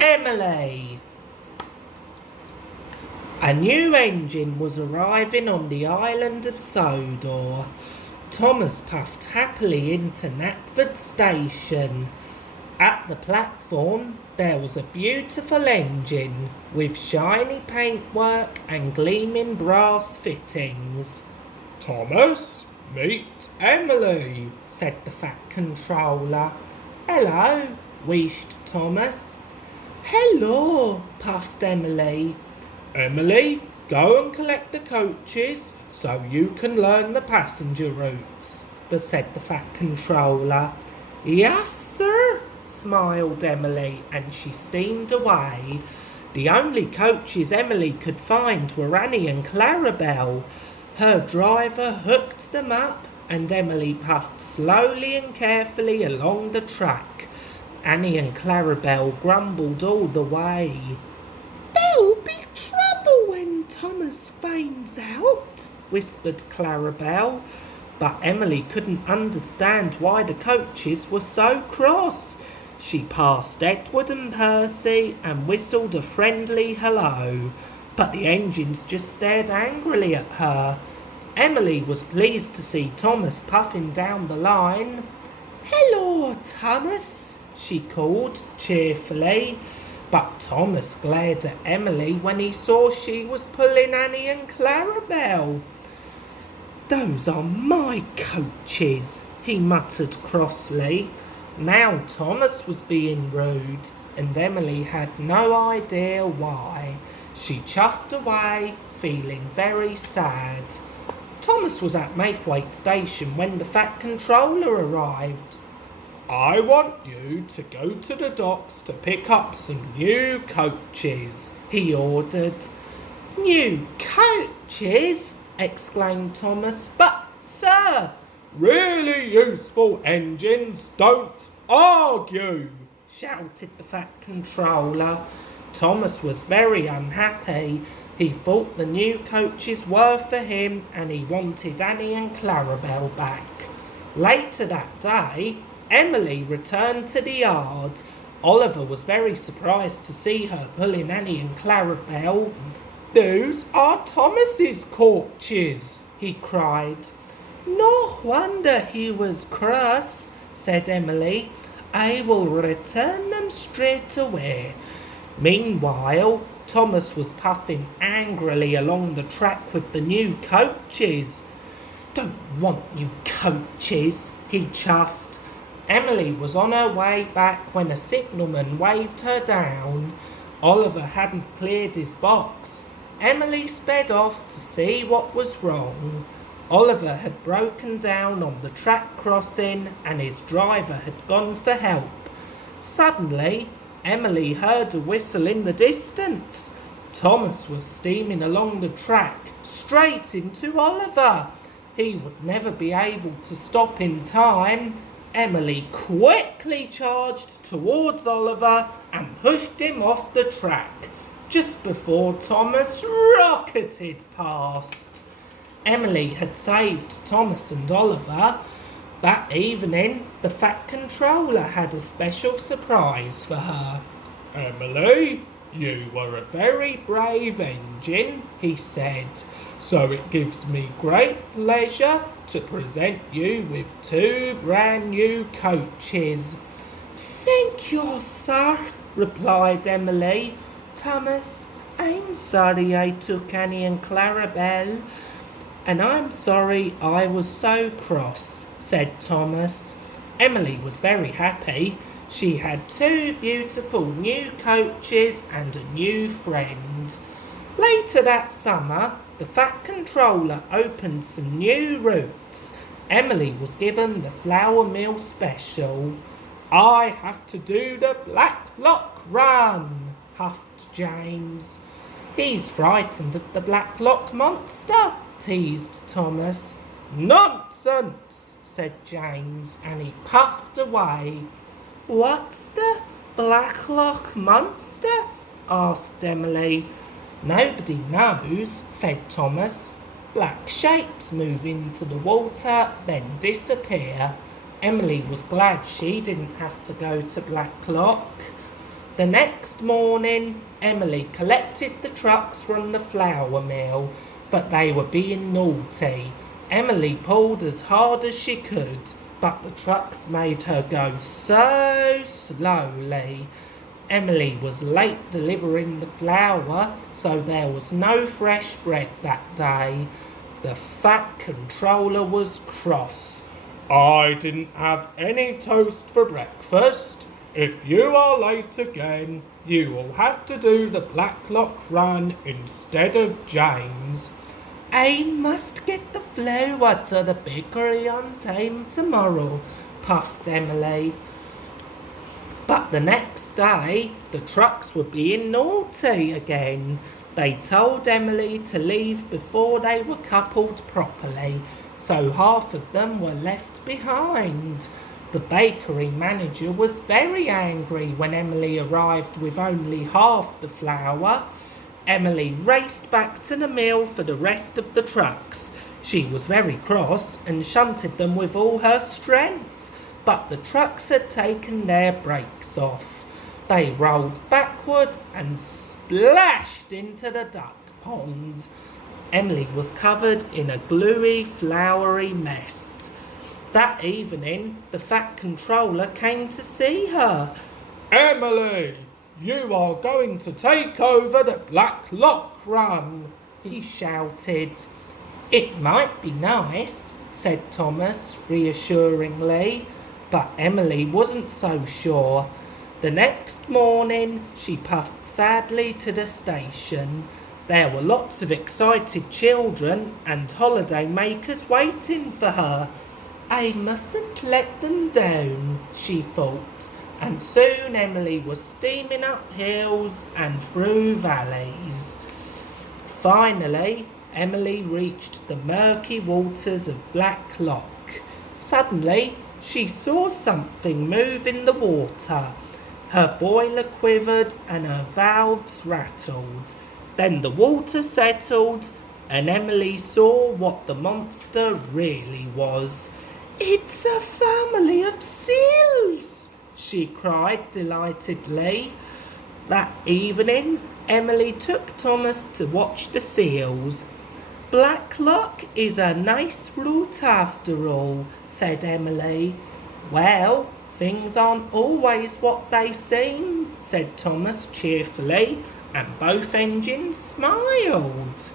Emily. A new engine was arriving on the island of Sodor. Thomas puffed happily into Knapford Station. At the platform there was a beautiful engine with shiny paintwork and gleaming brass fittings. "Thomas, meet Emily," said the fat controller. "Hello," wheezed Thomas. "Hello," puffed Emily. "Emily, go and collect the coaches so you can learn the passenger routes," said the fat controller. "Yes, sir," smiled Emily, and she steamed away. The only coaches Emily could find were Annie and Clarabelle. Her driver hooked them up, and Emily puffed slowly and carefully along the track. Annie and Clarabelle grumbled all the way. "There'll be trouble when Thomas finds out," whispered Clarabelle. But Emily couldn't understand why the coaches were so cross. She passed Edward and Percy and whistled a friendly hello, but the engines just stared angrily at her. Emily was pleased to see Thomas puffing down the line. "Hello, Thomas," she called cheerfully. But Thomas glared at Emily when he saw she was pulling Annie and Clarabelle. "Those are my coaches," he muttered crossly. Now Thomas was being rude, and Emily had no idea why. She chuffed away, feeling very sad. Thomas was at Maithwaite Station when the fat controller arrived. "I want you to go to the docks to pick up some new coaches," he ordered. "New coaches?" exclaimed Thomas. "But, sir—" "Really useful engines don't argue," shouted the fat controller. Thomas was very unhappy. He thought the new coaches were for him, and he wanted Annie and Clarabelle back. Later that day, Emily returned to the yard. Oliver was very surprised to see her pulling Annie and Clarabelle. "Those are Thomas's coaches," he cried. "No wonder he was cross," said Emily. "I will return them straight away." Meanwhile, Thomas was puffing angrily along the track with the new coaches. "Don't want new coaches," he chuffed. Emily was on her way back when a signalman waved her down. Oliver hadn't cleared his box. Emily sped off to see what was wrong. Oliver had broken down on the track crossing, and his driver had gone for help. Suddenly, Emily heard a whistle in the distance. Thomas was steaming along the track, straight into Oliver. He would never be able to stop in time. Emily quickly charged towards Oliver and pushed him off the track, just before Thomas rocketed past. Emily had saved Thomas and Oliver. That evening, the fat controller had a special surprise for her. "Emily, you were a very brave engine," he said, "so it gives me great pleasure to present you with 2 brand new coaches." "Thank you, sir," replied Emily. "Thomas, I'm sorry I took Annie and Clarabelle." "And I'm sorry I was so cross," said Thomas. Emily was very happy. She had 2 beautiful new coaches and a new friend. Later that summer, the fat controller opened some new routes. Emily was given the flour mill special. "I have to do the Black Lock Run," huffed James. "He's frightened of the Black Lock monster," teased Thomas. "Nonsense," said James, and he puffed away. "What's the Black Lock monster?" asked Emily. "Nobody knows," said Thomas. "Black shapes move into the water, then disappear." Emily was glad she didn't have to go to Black Lock. The next morning, Emily collected the trucks from the flour mill, but they were being naughty. Emily pulled as hard as she could, but the trucks made her go so slowly. Emily was late delivering the flour, so there was no fresh bread that day. The Fat Controller was cross. "I didn't have any toast for breakfast. If you are late again, you will have to do the Blacklock run instead of James." "I must get the flour to the bakery on time tomorrow," puffed Emily. But the next day, the trucks were being naughty again. They told Emily to leave before they were coupled properly, so half of them were left behind. The bakery manager was very angry when Emily arrived with only half the flour. Emily raced back to the mill for the rest of the trucks. She was very cross and shunted them with all her strength, but the trucks had taken their brakes off. They rolled backward and splashed into the duck pond. Emily was covered in a gluey, floury mess. That evening, the Fat Controller came to see her. "Emily, you are going to take over the Blacklock run," he shouted. "It might be nice," said Thomas reassuringly, but Emily wasn't so sure. The next morning, she puffed sadly to the station. There were lots of excited children and holiday makers waiting for her. "I mustn't let them down," she thought, and soon Emily was steaming up hills and through valleys. Finally, Emily reached the murky waters of Blacklock. Suddenly, she saw something move in the water. Her boiler quivered and her valves rattled. Then the water settled, and Emily saw what the monster really was. "It's a family of seals!" she cried delightedly. That evening, Emily took Thomas to watch the seals. "Blacklock is a nice route after all," said Emily. "Well, things aren't always what they seem," said Thomas cheerfully, and both engines smiled.